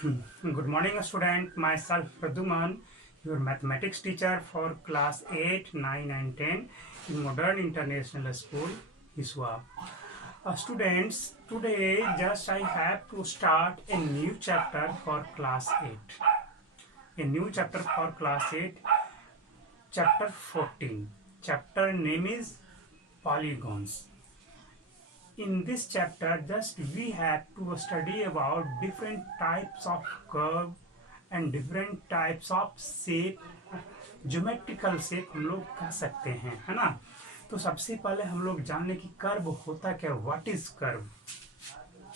Good morning, student. Myself Praduman, your mathematics teacher for class 8, 9 and 10 in Modern International School, Hiswa. Students, today just I have to start a new chapter for class 8. A new chapter for class 8, chapter 14. Chapter name is polygons. In this chapter, just we have to study about different types of curve and different types of shape, geometrical shape हम लोग कह सकते हैं, है ना। तो सबसे पहले हम लोग जान लें कि कर्व होता क्या, what is curve.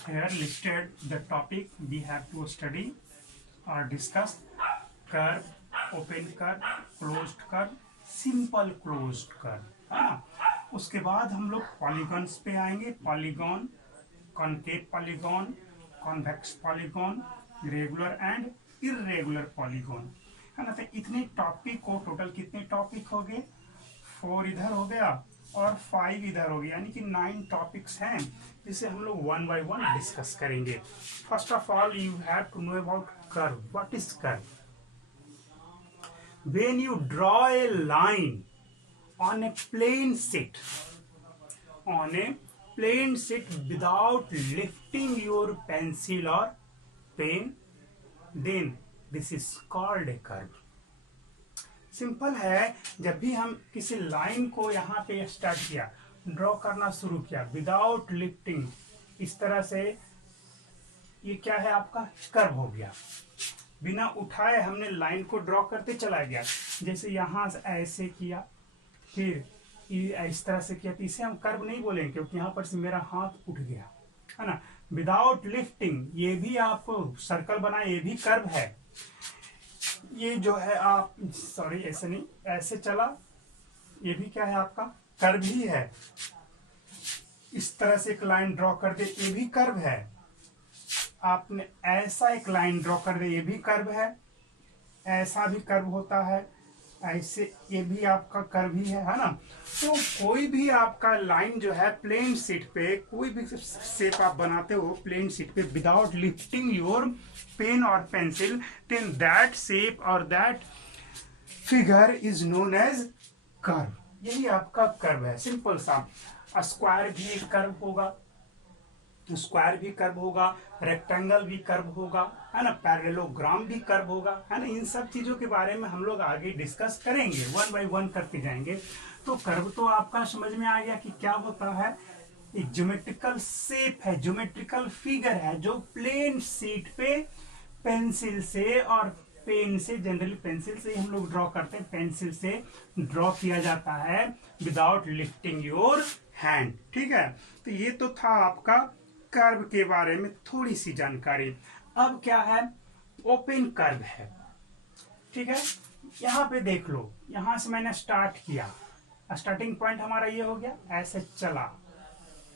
Here listed the topic we have to study or discuss: curve, open curve, closed curve, simple closed curve, है ना। उसके बाद हम लोग पॉलीगॉन्स पे आएंगे। Polygon, concave polygon, convex polygon, regular and irregular polygon, है ना। तो इतने टॉपिक को टोटल कितने टॉपिक हो गए, 4 इधर हो गया और 5 इधर हो गया, यानी कि 9 टॉपिक्स हैं जिसे हम लोग 1 by 1 डिस्कस करेंगे। First of all you have to know about curve. What is curve? When you draw a line on a plain sheet without lifting your pencil or pen, then this is called a curve. Simple है। जब भी हम किसी line को यहाँ पे start किया, draw करना शुरू किया विदाउट लिफ्टिंग, इस तरह से, ये क्या है आपका कर्व हो गया। बिना उठाए हमने लाइन को ड्रॉ करते चला गया। जैसे यहाँ से ऐसे किया, फिर इस तरह से किया, तो इसे हम कर्व नहीं बोलेंगे क्योंकि यहाँ पर से मेरा हाथ उठ गया, है ना। विदाउट लिफ्टिंग, ये भी आप सर्कल बनाए, ये भी कर्व है। ये जो है आप, सॉरी ऐसे नहीं, ऐसे चला, ये भी क्या है आपका कर्व ही है। इस तरह से एक लाइन ड्रॉ कर दे, ये भी कर्व है। आपने ऐसा एक लाइन ड्रॉ कर दे, ये भी कर्व है। ऐसा भी कर्व होता है, ऐसे ये भी आपका कर्व ही है ना। तो कोई भी आपका लाइन जो है प्लेन शीट पे, कोई भी शेप आप बनाते हो प्लेन शीट पे विदाउट लिफ्टिंग योर पेन और पेंसिल, देन दैट शेप और that figure is known as curve. यही आपका कर्व है, सिंपल सा। स्क्वायर भी एक कर्व होगा, स्क्वायर भी कर्व होगा, रेक्टेंगल भी कर्व होगा, है ना, पैरेललोग्राम भी कर्व होगा, है ना। इन सब चीजों के बारे में हम लोग आगे डिस्कस करेंगे, 1 by 1 करते जाएंगे। तो कर्व तो आपका समझ में आ गया कि क्या होता है। एक ज्योमेट्रिकल शेप है, ज्योमेट्रिकल फिगर है जो प्लेन शीट पे पेंसिल से और पेन से, जनरली पेंसिल से हम लोग ड्रॉ करते हैं, पेंसिल से ड्रॉ किया जाता है विदाउट लिफ्टिंग योर हैंड, ठीक है। तो ये तो था आपका कर्व के बारे में थोड़ी सी जानकारी। अब क्या है, ओपन कर्व है, ठीक है। यहाँ पे देख लो, यहां से मैंने स्टार्ट किया, स्टार्टिंग पॉइंट हमारा ये हो गया, ऐसे चला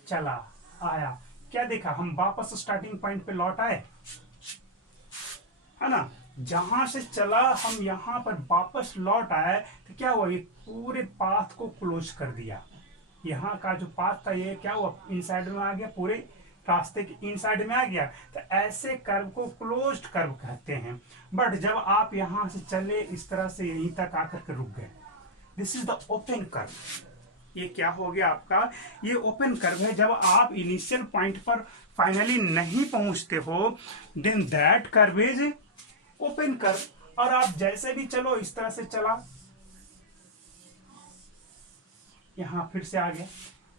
चला आया, क्या देखा, हम वापस स्टार्टिंग पॉइंट पे लौट आए, है ना। जहां से चला हम यहाँ पर वापस लौट आए, तो क्या हुआ, ये पूरे पाथ को क्लोज कर दिया। यहाँ का जो पाथ था ये क्या हुआ, इनसाइड में आ गया, पूरे रास्ते के इनसाइड में आ गया। तो ऐसे कर्व को क्लोज्ड कर्व कहते हैं। बट जब आप यहां से चले इस तरह से यहीं तक आकर के रुक गए, this is the open curve. ये क्या हो गया आपका, ये ओपन कर्व है। जब आप इनिशियल पॉइंट पर फाइनली नहीं पहुंचते हो, then that curve is open curve. और आप जैसे भी चलो, इस तरह से चला, यहां फिर से आ गया,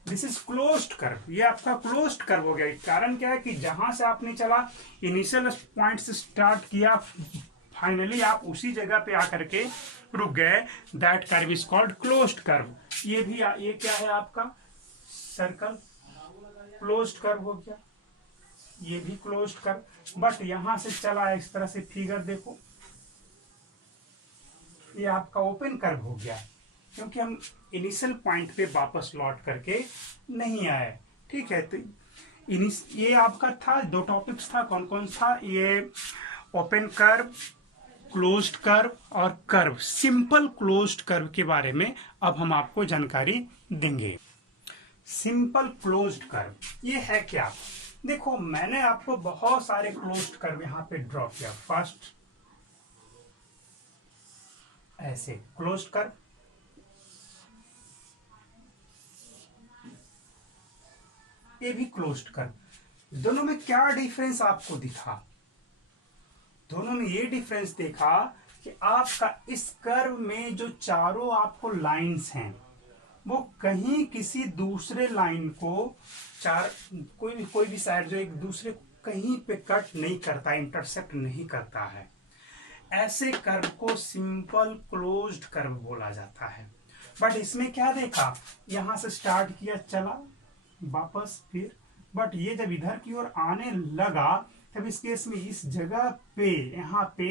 दिस इज क्लोज्ड कर्व। ये आपका क्लोज्ड कर्व हो गया। कारण क्या है कि जहां से आपने चला, इनिशियल पॉइंट से स्टार्ट किया, फाइनली आप उसी जगह पे आकर के रुक गए, that curve is called closed curve. ये भी ये क्या है आपका सर्कल, क्लोज्ड कर्व हो गया, ये भी क्लोज्ड कर्व। बट यहां से चला, इस तरह से फिगर देखो, ये आपका ओपन कर्व हो गया, क्योंकि हम इनिशियल पॉइंट पे वापस लौट करके नहीं आए, ठीक है। तो ये आपका था, 2 टॉपिक्स था, कौन कौन था, ये ओपन कर्व, क्लोज्ड कर्व और कर्व, सिंपल क्लोज्ड कर्व के बारे में अब हम आपको जानकारी देंगे। सिंपल क्लोज्ड कर्व ये है क्या, देखो मैंने आपको बहुत सारे क्लोज्ड कर्व यहां पे ड्रॉ किया। फर्स्ट ऐसे क्लोज्ड कर्व, ये भी क्लोज्ड कर्व। दोनों में क्या डिफरेंस आपको दिखा? दोनों में ये डिफरेंस देखा कि आपका इस कर्व में जो चारों आपको लाइंस हैं वो कहीं किसी दूसरे लाइन को कोई भी साइड जो एक दूसरे कहीं पे कट नहीं करता, इंटरसेक्ट नहीं करता है। ऐसे कर्व को सिंपल क्लोज्ड कर्व बोला जाता है। बट इसमें क्या देखा, यहां से स्टार्ट किया, चला वापस फिर, बट ये जब इधर की ओर आने लगा तब इस केस में इस जगह पे यहाँ पे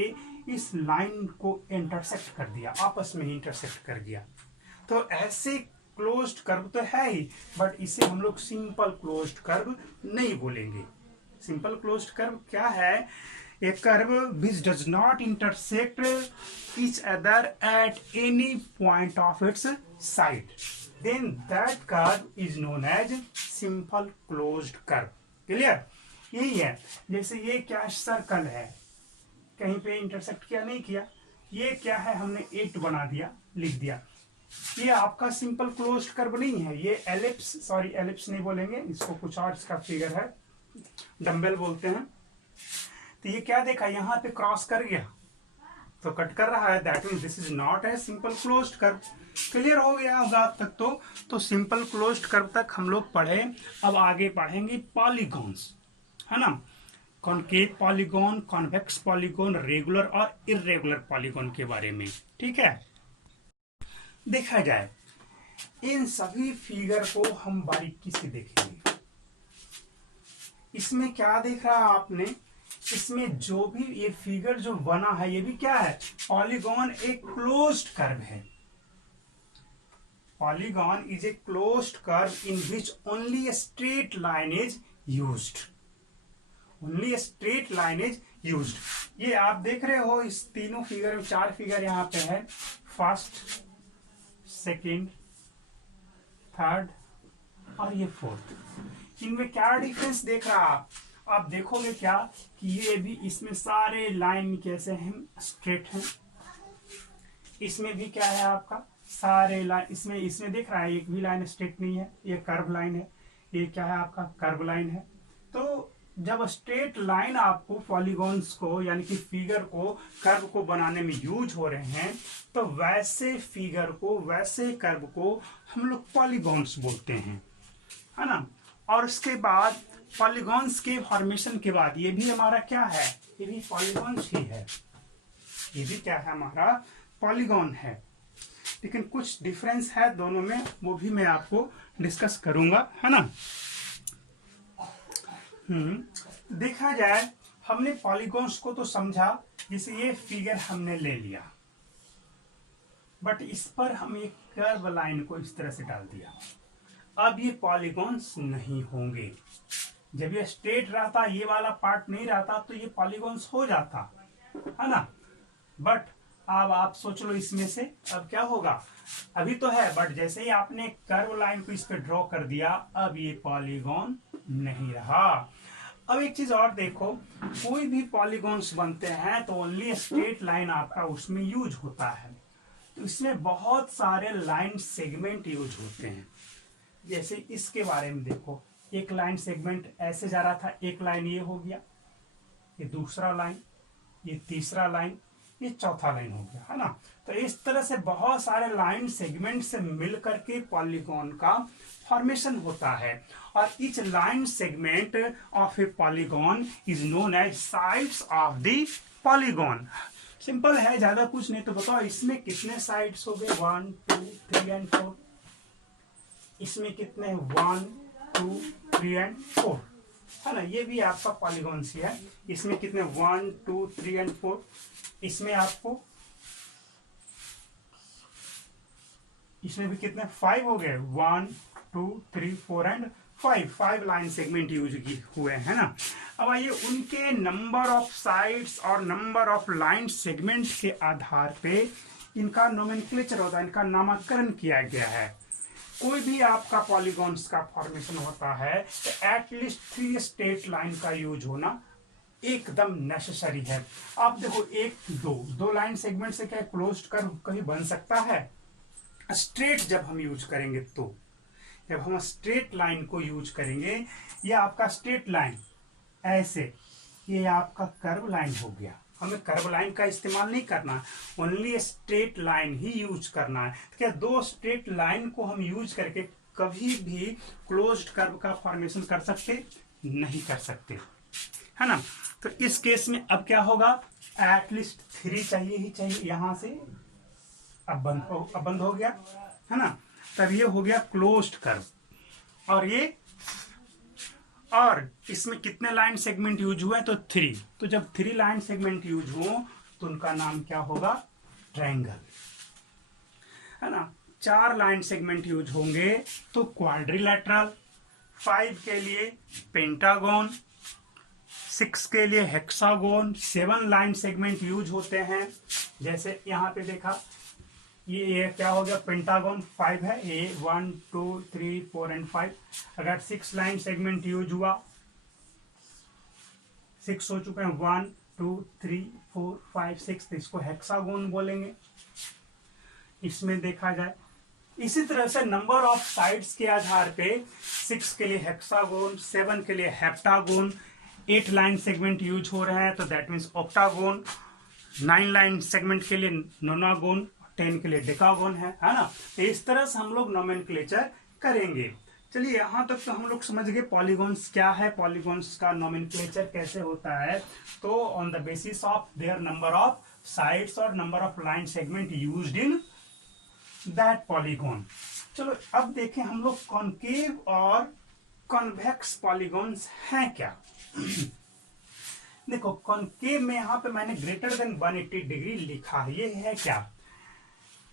इस लाइन को इंटरसेक्ट कर दिया, आपस में इंटरसेक्ट कर दिया। तो ऐसे क्लोज्ड कर्व तो है ही, बट इसे हम लोग सिंपल क्लोज्ड कर्व नहीं बोलेंगे। सिंपल क्लोज्ड कर्व क्या है? A curve which does not intersect each other at any point of its side, then that curve is known as simple closed curve. Clear? यही है। जैसे ये क्या सर्कल है, कहीं पे इंटरसेक्ट किया नहीं किया, ये क्या है, हमने 8 बना दिया, लिख दिया। ये आपका सिंपल क्लोज्ड कर्व नहीं है, ये एलिप्स, सॉरी एलिप्स नहीं बोलेंगे इसको, कुछ और इसका फिगर है, डंबल बोलते हैं। तो ये क्या देखा, यहाँ पे क्रॉस कर गया तो कट कर रहा है, that means this is not a simple closed curve. Clear हो गया होगा अब तक तो सिंपल क्लोज्ड कर्व तक हम लोग पढ़े। अब आगे पढ़ेंगे पॉलीगॉन्स, है ना। Concave polygon, convex polygon, regular और इर्रेगुलर पॉलीगॉन के बारे में, ठीक है। देखा जाए इन सभी फिगर को हम बारीकी से देखेंगे। इसमें क्या देख रहा है आपने, इसमें जो भी ये फिगर जो बना है ये भी क्या है, पॉलीगॉन एक क्लोज्ड कर्व है। Polygon is a closed curve in which only a straight line is used. Only a straight line is used. ये आप देख रहे हो इस तीनों फिगर में, 4 फिगर यहाँ पे है, फर्स्ट, सेकंड, थर्ड और ये फोर्थ। इनमें क्या डिफरेंस देख रहा आप देखोगे क्या कि ये भी, इसमें सारे लाइन कैसे हैं, स्ट्रेट हैं। इसमें भी क्या है आपका, सारे लाइन, इसमें देख रहा है एक भी लाइन स्ट्रेट नहीं है, ये कर्व लाइन है, ये क्या है आपका कर्व लाइन है। तो जब स्ट्रेट लाइन आपको पॉलीगॉन्स को यानी कि फिगर को, कर्व को बनाने में यूज हो रहे हैं, तो वैसे फिगर को, वैसे कर्व को हम लोग पॉलीगॉन्स बोलते हैं, है ना। और उसके बाद पॉलीगॉन्स के फॉर्मेशन के बाद ये भी हमारा क्या है, ये भी पॉलीगॉन्स ही है, ये भी क्या है हमारा पॉलीगॉन है। लेकिन कुछ डिफरेंस है दोनों में, वो भी मैं आपको डिस्कस करूंगा, है ना। देखा जाए हमने पॉलीगॉन्स को तो समझा, जैसे ये फिगर हमने ले लिया, बट इस पर हम एक कर्व लाइन को इस तरह से डाल दिया। अब ये पॉलीगॉन्स नहीं होंगे। जब ये स्ट्रेट रहता, ये वाला पार्ट नहीं रहता, तो ये पॉलीगॉन्स हो जाता, है ना। बट अब आप सोच लो इसमें से अब क्या होगा, अभी तो है, बट जैसे ही आपने कर्व लाइन को इस पे ड्रॉ कर दिया, अब ये पॉलीगॉन नहीं रहा। अब एक चीज और देखो, कोई भी पॉलीगॉन्स बनते हैं तो ओनली स्ट्रेट लाइन आपका उसमें यूज होता है। तो इसमें बहुत सारे लाइन सेगमेंट यूज होते हैं। जैसे इसके बारे में देखो, एक लाइन सेगमेंट ऐसे जा रहा था, एक लाइन ये हो गया, ये दूसरा लाइन, ये तीसरा लाइन, ये चौथा लाइन हो गया, है ना। तो इस तरह से बहुत सारे लाइन सेगमेंट से मिलकर के पॉलीगॉन का फॉर्मेशन होता है। और each line segment of a polygon is known as sides of the polygon. Simple है, ज्यादा कुछ नहीं। तो बताओ इसमें कितने साइड्स हो गए, 1 2 3 एंड 4। इसमें कितने, 1 2 3 एंड 4, है ना। ये भी आपका पॉलीगॉन सी है। इसमें कितने, 1 2 3 एंड 4। इसमें आपको, इसमें भी कितने, 5 हो गए, 1 2 3 4 एंड 5 लाइन सेगमेंट यूज हुए हैं ना। अब आइए उनके नंबर ऑफ साइड्स और नंबर ऑफ लाइन सेगमेंट के आधार पे इनका नोमेनक्लेचर होता है, इनका नामकरण किया गया है। कोई भी आपका पॉलीगॉन्स का फॉर्मेशन होता है तो एटलीस्ट 3 स्ट्रेट लाइन का यूज होना एकदम नेसेसरी है। आप देखो, एक दो लाइन सेगमेंट से क्या क्लोज्ड कर्व कहीं बन सकता है? स्ट्रेट जब हम यूज करेंगे, तो जब हम स्ट्रेट लाइन को यूज करेंगे, ये आपका स्ट्रेट लाइन ऐसे, ये आपका कर्व लाइन हो गया। हमें कर्व लाइन का इस्तेमाल नहीं करना, ओनली स्ट्रेट लाइन ही यूज करना है। तो क्या दो स्ट्रेट लाइन को हम यूज करके कभी भी क्लोज्ड कर्व का फॉर्मेशन कर सकते? नहीं कर सकते, है ना। तो इस केस में अब क्या होगा, एटलीस्ट 3 चाहिए ही चाहिए। यहां से अब बंद हो गया, है ना। तब ये हो गया क्लोज्ड कर्व। और इसमें कितने लाइन सेगमेंट यूज हुए? तो 3। तो जब 3 लाइन सेगमेंट यूज हो तो उनका नाम क्या होगा? ट्रायंगल, है ना। 4 लाइन सेगमेंट यूज होंगे तो क्वाड्रिलैटरल, 5 के लिए पेंटागन, 6 के लिए हेक्सागोन, 7 लाइन सेगमेंट यूज होते हैं। जैसे यहाँ पे देखा, ये क्या हो गया? पेंटागन 5 है, ये 1 2 3 4 एंड 5। अगर 6 लाइन सेगमेंट यूज हुआ, 6 हो चुके हैं, 1 2 3 4 5 6, तो इसको हेक्सागोन बोलेंगे इसमें देखा जाए। इसी तरह से नंबर ऑफ साइड्स के आधार पे 6 के लिए हेक्सागोन, 7 के लिए हेप्टागोन, 8 लाइन सेगमेंट यूज हो रहे हैं तो that means octagon, 9 line segment के लिए नोनागोन, 10 के लिए डेकागोन है ना। तो इस तरह से हम लोग नोमेनक्लेचर करेंगे। चलिए, यहां तक तो हम लोग समझ गए पॉलीगॉन्स क्या है, पॉलीगॉन्स का नोमेनक्लेचर कैसे होता है। तो on the basis of their number of sides और number of line segment used in that polygon. चलो अब देखें हम लोग कॉनकेव और कॉन्वेक्स पॉलीगॉन्स हैं क्या। देखो, कॉनकेव में यहां पे मैंने ग्रेटर देन 180 डिग्री लिखा है। ये है क्या?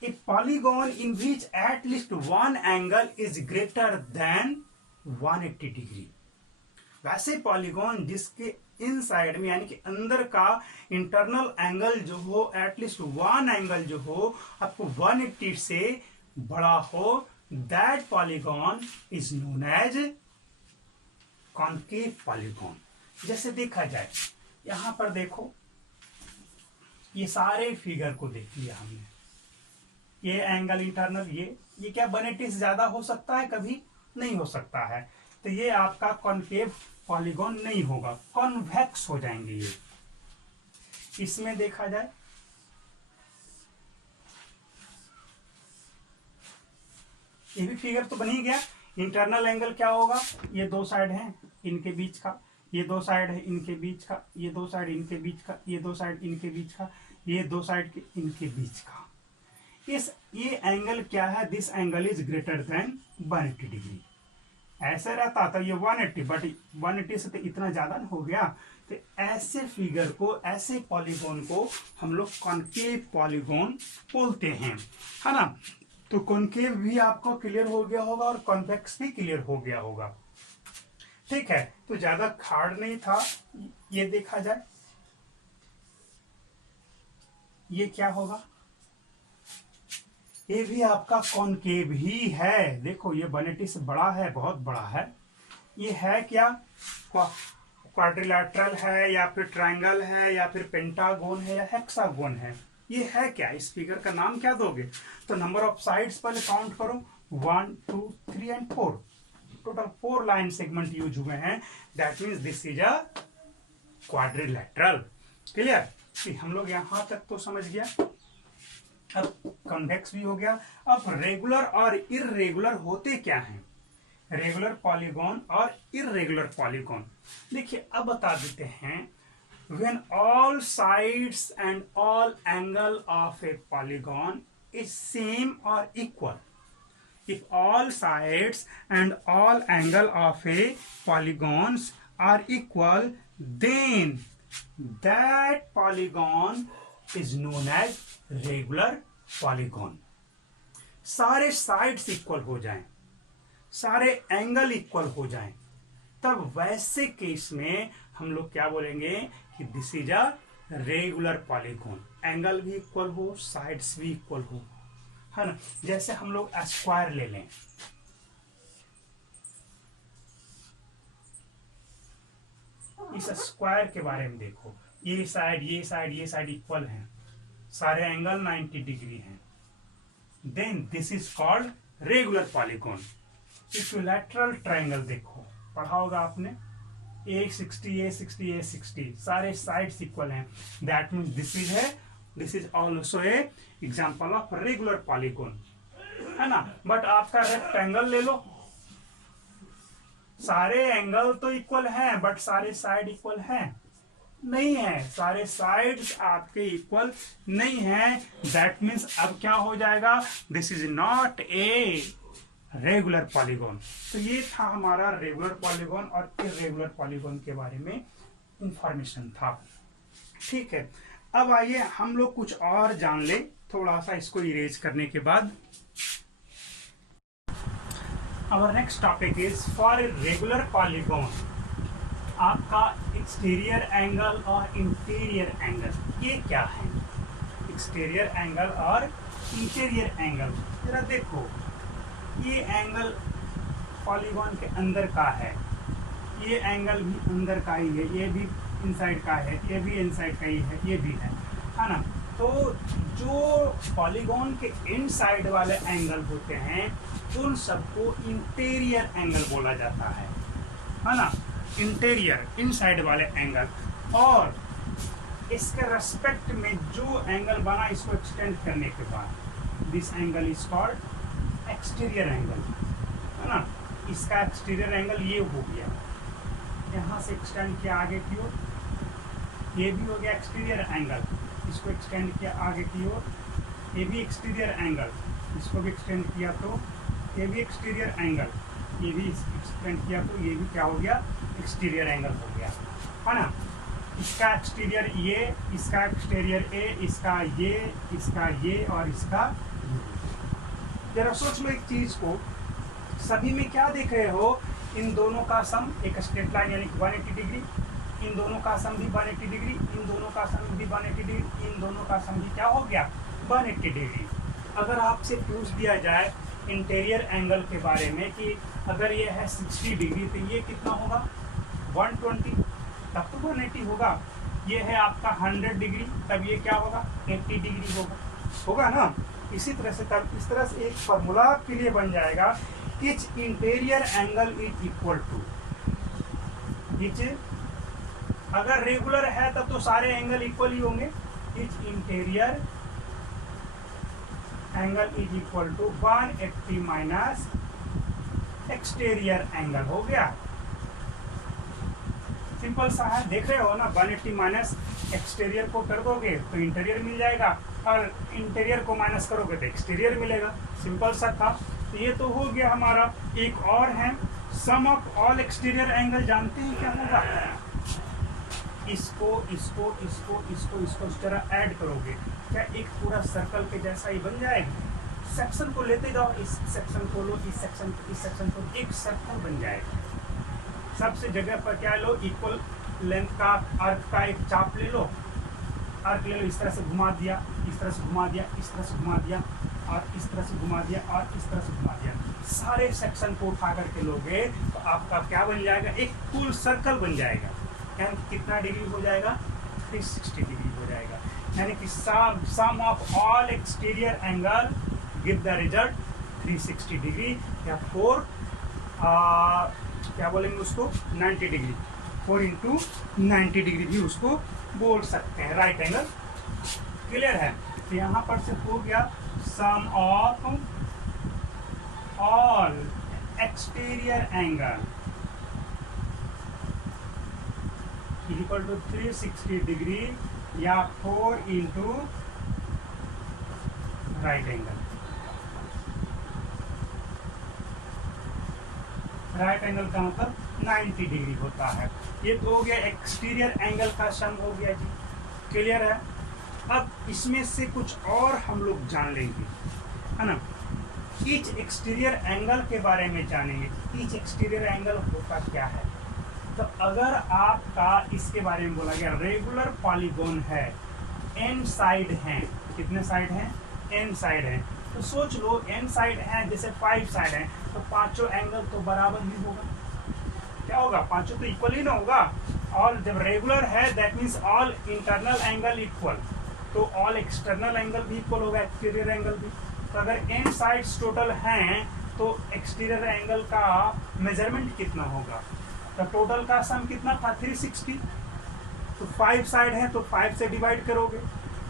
A polygon in which at least one angle is greater than 180 degree. वैसे पॉलीगॉन जिसके इनसाइड में यानी कि अंदर का इंटरनल एंगल जो हो, एटलीस्ट 1 एंगल जो हो आपको 180 से बड़ा हो, that polygon is known as concave polygon. जैसे देखा जाए, यहां पर देखो, ये सारे फिगर को देख लिया हमने। ये एंगल इंटरनल, ये क्या 180 से ज्यादा हो सकता है? कभी नहीं हो सकता है। तो ये आपका कॉनकेव पॉलीगॉन नहीं होगा, कॉन्वेक्स हो जाएंगे ये। इसमें देखा जाए, ये भी फिगर तो बन ही गया। इंटरनल एंगल क्या होगा? ये 2 साइड हैं इनके बीच का, ये 2 साइड है इनके बीच का, ये 2 साइड इनके बीच का, ये 2 साइड इनके बीच का, ये 2 साइड के इनके बीच का। ये एंगल क्या है? This angle is greater than 180 degree. ऐसे रहता तो ये 180, बट 180 से तो इतना ज्यादा हो गया। तो ऐसे फिगर को, ऐसे पॉलीगॉन को हम लोग कॉनकेव पॉलीगॉन बोलते हैं, है ना। तो कॉनकेव भी आपको क्लियर हो गया होगा और कॉन्वेक्स भी क्लियर हो गया होगा। ठीक है, तो ज्यादा हार्ड नहीं था। ये देखा जाए, ये क्या होगा? ये भी आपका कॉनकेव ही है। देखो, ये 180 से बड़ा है, बहुत बड़ा है। ये है क्या? क्वाड्रिलैटरल है या फिर ट्रायंगल है या फिर पेंटागोन है या हेक्सागोन है? ये है क्या? इस फिगर का नाम क्या दोगे? तो नंबर ऑफ साइड्स पहले काउंट करो, 1 2 3 and 4। Total 4 line segment use हुए हैं। That means this is a quadrilateral. Clear? हम लोग यहां तक तो समझ गया। अब कॉन्वेक्स भी हो गया। अब रेगुलर और इर्रेगुलर होते क्या हैं? रेगुलर पॉलीगॉन और इर्रेगुलर पॉलीगॉन। देखिए, अब बता देते हैं। when all sides and all angle of a polygon is same or equal, if all sides and all angle of a polygons are equal, then that polygon is known as regular polygon। सारे sides equal हो जाएं, सारे angle equal हो जाएं, तब वैसे case में हम लोग क्या बोलेंगे कि this is a regular polygon. Angle भी इक्वल हो, साइड्स भी इक्वल हो, है ना। जैसे हम लोग स्क्वायर ले लें, इस स्क्वायर के बारे में देखो, ये साइड ये साइड ये साइड इक्वल हैं, सारे एंगल 90 डिग्री हैं, then this is called regular polygon. Equilateral triangle देखो, पढ़ा होगा आपने, A60 A60 A60, सारे साइड्स इक्वल हैं, that means this is also a example of regular polygon, है ना। बट आपका रेक्टेंगल ले लो, सारे एंगल तो इक्वल हैं बट सारे साइड इक्वल हैं नहीं है, सारे साइड्स आपके इक्वल नहीं है, दैट मीन्स अब क्या हो जाएगा, this is not a regular polygon. तो ये था हमारा रेगुलर पॉलीगॉन और इर्रेगुलर पॉलीगॉन के बारे में इंफॉर्मेशन था। ठीक है, अब आइए हम लोग कुछ और जान ले, थोड़ा सा इसको इरेज करने के बाद। Our next topic is for regular polygon, आपका एक्सटीरियर एंगल और इंटीरियर एंगल ये क्या है, एक्सटीरियर एंगल और इंटीरियर एंगल। जरा देखो, ये एंगल पॉलीगॉन के अंदर का है, ये एंगल भी अंदर का ही है, ये भी इनसाइड का है, ये भी इनसाइड का ही है, ये भी है ना। तो जो पॉलीगॉन के इनसाइड वाले एंगल होते हैं उन सबको इंटीरियर एंगल बोला जाता है ना, इंटीरियर इनसाइड वाले एंगल। और इसके रेस्पेक्ट में जो एंगल बना इसको एक्सटेंड करने के बाद this angle is called exterior angle, है ना। इसका एक्सटीरियर एंगल ये हो गया, यहाँ से एक्सटेंड किया आगे की ओर, ये भी हो गया एक्सटीरियर एंगल, इसको एक्सटेंड किया आगे की ओर, ये भी एक्सटीरियर एंगल, इसको भी एक्सटेंड किया तो ये भी एक्सटीरियर एंगल, ये भी एक्सटेंड किया तो ये भी क्या हो गया, एक्सटीरियर एंगल हो गया, है ना। इसका एक्सटीरियर ये, इसका एक्सटीरियर ए, इसका ये और इसका। जरा सोच लो एक चीज को, सभी में क्या देख रहे हो, इन दोनों का सम एक स्ट्रेट लाइन यानी 180 डिग्री, इन दोनों का सम भी 180 डिग्री, इन दोनों का सम भी 180 डिग्री, इन दोनों का सम भी क्या हो गया, 180 डिग्री। अगर आपसे पूछ दिया जाए इंटीरियर एंगल के बारे में कि अगर ये है 60 डिग्री तो ये कितना होगा 120, तब तो 180 होगा। ये है आपका 100 डिग्री, तब ये क्या होगा 80 डिग्री होगा ना। इसी तरह से तब इस तरह से एक फॉर्मूला आपके लिए बन जाएगा, each interior angle is equal to each, अगर रेगुलर है तब तो सारे एंगल इक्वल ही होंगे, each interior angle is equal to 180 minus exterior angle हो गया। सिंपल सा है, देख रहे हो ना, 180 माइनस एक्सटीरियर को कर दोगे तो इंटीरियर मिल जाएगा, और इंटीरियर को माइनस करोगे तो एक्सटीरियर मिलेगा। सिंपल सा था। तो ये तो हो गया हमारा। एक और है, सम ऑफ ऑल एक्सटीरियर एंगल, जानते हैं क्या होगा, इसको इसको इसको इसको इसको इस तरह ऐड करोगे, क्या एक पूरा सर्कल के जैसा ही बन जाएगा। सेक्शन को लेते जाओ, इस सेक्शन को लो, इस सेक्शन को, एक सर्कल बन जाएगा। सबसे जगह पर क्या लो, इक्वल लेंथ का आर्क का एक चाप ले लो, आर्क ले लो, इस तरह से घुमा दिया, इस तरह से घुमा दिया, इस तरह से घुमा दिया, और इस तरह से घुमा दिया, और इस तरह से घुमा दिया। सारे सेक्शन को उठा करके लोगे तो आपका क्या बन जाएगा, एक फुल सर्कल बन जाएगा। यानी कितना डिग्री हो जाएगा, 360 डिग्री हो जाएगा। यानी कि sum of all exterior angle give the result 360 degree, या 4 क्या बोलेंगे उसको, 90 डिग्री, 4 इंटू 90 डिग्री भी उसको बोल सकते हैं, राइट एंगल। क्लियर है। तो यहाँ पर से हो गया sum of all exterior angle equal to 360 degree, या 4 into right angle. Right angle का मतलब 90 डिग्री होता है। ये तो हो गया एक्सटीरियर एंगल का सम हो गया जी। क्लियर है। अब इसमें से कुछ और हम लोग जान लेंगे, है ना। ईच एक्सटीरियर एंगल के बारे में जानेंगे। ईच एक्सटीरियर एंगल होता क्या है। तो अगर आपका इसके बारे में बोला गया, रेगुलर पॉलीगॉन है, एन साइड हैं, कितने साइड हैं, एन साइड हैं, तो सोच लो एन साइड हैं, जैसे 5 साइड हैं, तो पांचों एंगल तो बराबर ही होगा। क्या होगा, पांचों तो इक्वल ही ना होगा, ऑल जब रेगुलर है that means all internal angle equal, तो ऑल एक्सटर्नल एंगल भी इक्वल होगा, एक्सटीरियर एंगल भी। तो अगर एन साइड्स टोटल हैं तो एक्सटीरियर एंगल का मेजरमेंट कितना होगा? तो टोटल का सम कितना था? 360। तो 5 साइड है तो 5 से डिवाइड करोगे,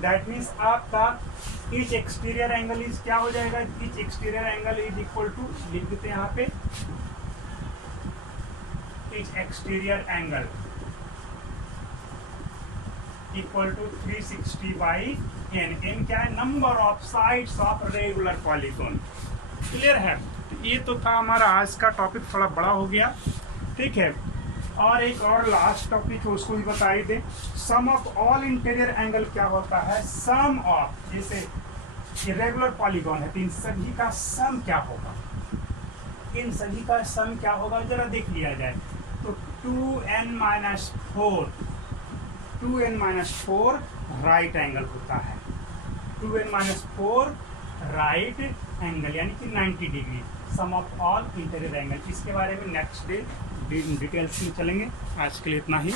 दैट मीन्स आपका ईच एक्सटीरियर एंगल इज क्या हो जाएगा? Each exterior angle is equal to, लिख देते हैं यहाँ पे, each exterior angle equal to 360 by n. N क्या है? Number of sides of regular polygon. Clear है? तो ये तो था हमारा आज का टॉपिक, थोड़ा बड़ा हो गया, ठीक है। और एक और लास्ट टॉपिक है उसको भी बता ही दे। सम ऑफ ऑल इंटीरियर एंगल क्या होता है? सम ऑफ, जैसे इरेगुलर पॉलीगॉन है तो इन सभी का सम क्या होगा? इन सभी का सम क्या होगा जरा देख लिया जाए। तो 2n-4 राइट एंगल होता है, 2n-4 राइट एंगल यानी कि 90 degree, sum of all interior angle. इसके बारे में नेक्स्ट डे डिटेल्स में चलेंगे। आज के लिए इतना ही।